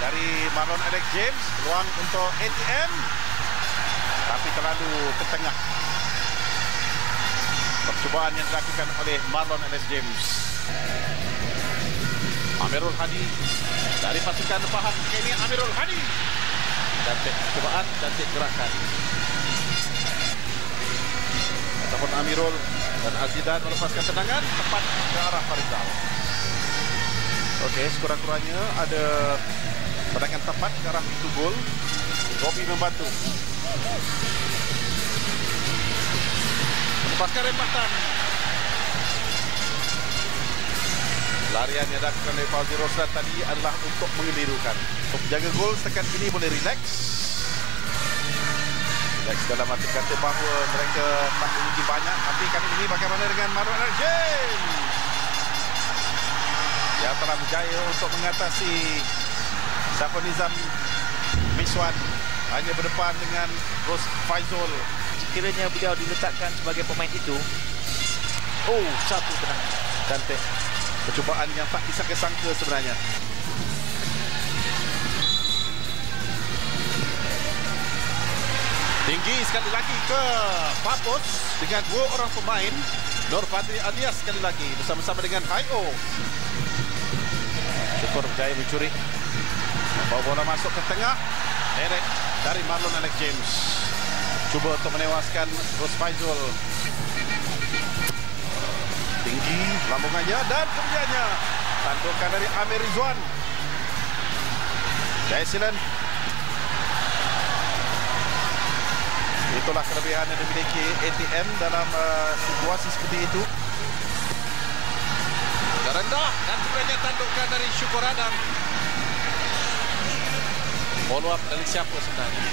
dari Marlon Alex James. Peluang untuk ATM, tapi terlalu ke tengah. Percubaan yang dilakukan oleh Marlon Alex James. Amirul Hadi dari pasukan Fahad. Ini Amirul Hadi. Cantik percubaan, cantik gerakan. Ataupun Amirul dan Azidan melepaskan tendangan tepat ke arah Farizal. Okey, sekurang-kurangnya ada tendangan tepat ke arah pintu gol. Robi membantu. Melepaskan rempatan. Larian yang dilakukan oleh Fauzi Roslan tadi adalah untuk mengelirukan. Untuk menjaga gol setakat ini boleh relax. Relax dalam arti kata bahawa mereka tak memiliki banyak. Tapi kali ini bagaimana dengan Marlon Alex James yang telah berjaya untuk mengatasi Saiful Nizam Miswan. Hanya berdepan dengan Ros Faizul. Sekiranya beliau diletakkan sebagai pemain itu, satu tendangan. Cantik. Percubaan yang tak disangka-sangka sebenarnya. Tinggi sekali lagi ke Papus dengan dua orang pemain. Nur Fadli Alias sekali lagi bersama-sama dengan Hayo. Syukur berjaya mencuri. Bawa bola masuk ke tengah. Direct dari Marlon Alex James. Cuba untuk menewaskan Ros Faizul. Tinggi lambungannya dan kemudiannya tandukan dari Amir Rizwan. Excellent. Itulah kelebihan yang dimiliki ATM dalam situasi seperti itu. Rendah dan sebenarnya tandukan dari Syukur Adam. Follow up dari siapa sebenarnya?